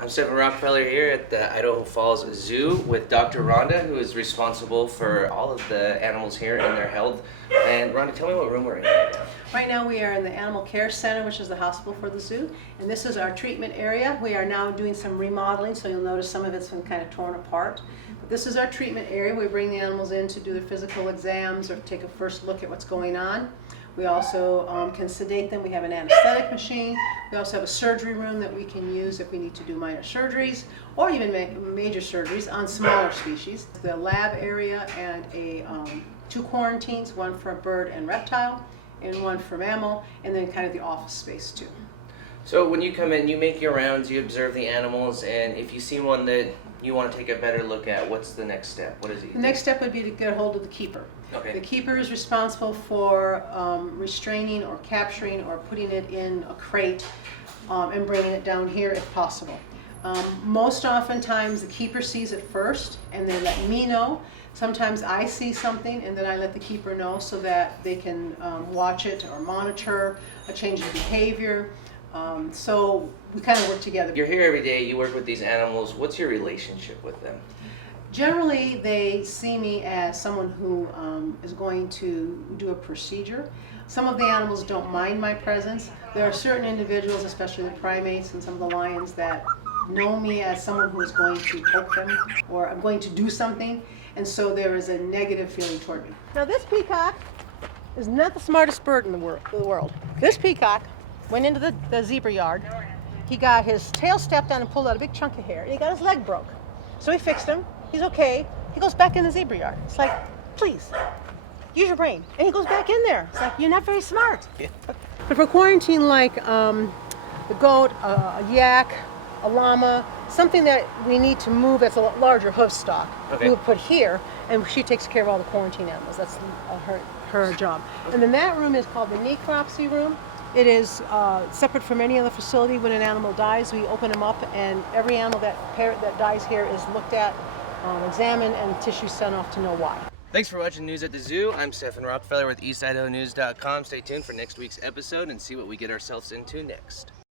I'm Stephen Rockefeller here at the Idaho Falls Zoo with Dr. Rhonda, who is responsible for all of the animals here and their health. And Rhonda, tell me what room we're in right now. Right now we are in the Animal Care Center, which is the hospital for the zoo, and this is our treatment area. We are now doing some remodeling, so you'll notice some of it's been kind of torn apart. But this is our treatment area. We bring the animals in to do their physical exams or take a first look at what's going on. We also can sedate them. We have an anesthetic machine. We also have a surgery room that we can use if we need to do minor surgeries or even major surgeries on smaller species. The lab area and two quarantines, one for bird and reptile and one for mammal, and then kind of the office space too. So when you come in, you make your rounds, you observe the animals, and if you see one that you want to take a better look at, what's the next step? What is it? The next step would be to get a hold of the keeper. Okay. The keeper is responsible for restraining or capturing or putting it in a crate and bringing it down here if possible. Most oftentimes the keeper sees it first and they let me know. Sometimes I see something and then I let the keeper know so that they can watch it or monitor a change in behavior. So we kind of work together. You're here every day, you work with these animals. What's your relationship with them? Generally, they see me as someone who is going to do a procedure. Some of the animals don't mind my presence. There are certain individuals, especially the primates and some of the lions, that know me as someone who is going to poke them or I'm going to do something, and so there is a negative feeling toward me. Now this peacock is not the smartest bird in the world. This peacock went into the zebra yard. He got his tail stepped on and pulled out a big chunk of hair, and he got his leg broke. So we fixed him. He's okay. He goes back in the zebra yard. It's like, please, use your brain. And he goes back in there. It's like, you're not very smart. Yeah. But for quarantine like the goat, a yak, a llama, something that we need to move that's a larger hoof stock, okay, we would put here, and she takes care of all the quarantine animals. That's her job. And then that room is called the necropsy room. It is separate from any other facility. When an animal dies, we open them up, and every animal that dies here is looked at, examined, and tissue sent off to know why. Thanks for watching News at the Zoo. I'm Stephen Rockefeller with EastIdahoNews.com. Stay tuned for next week's episode and see what we get ourselves into next.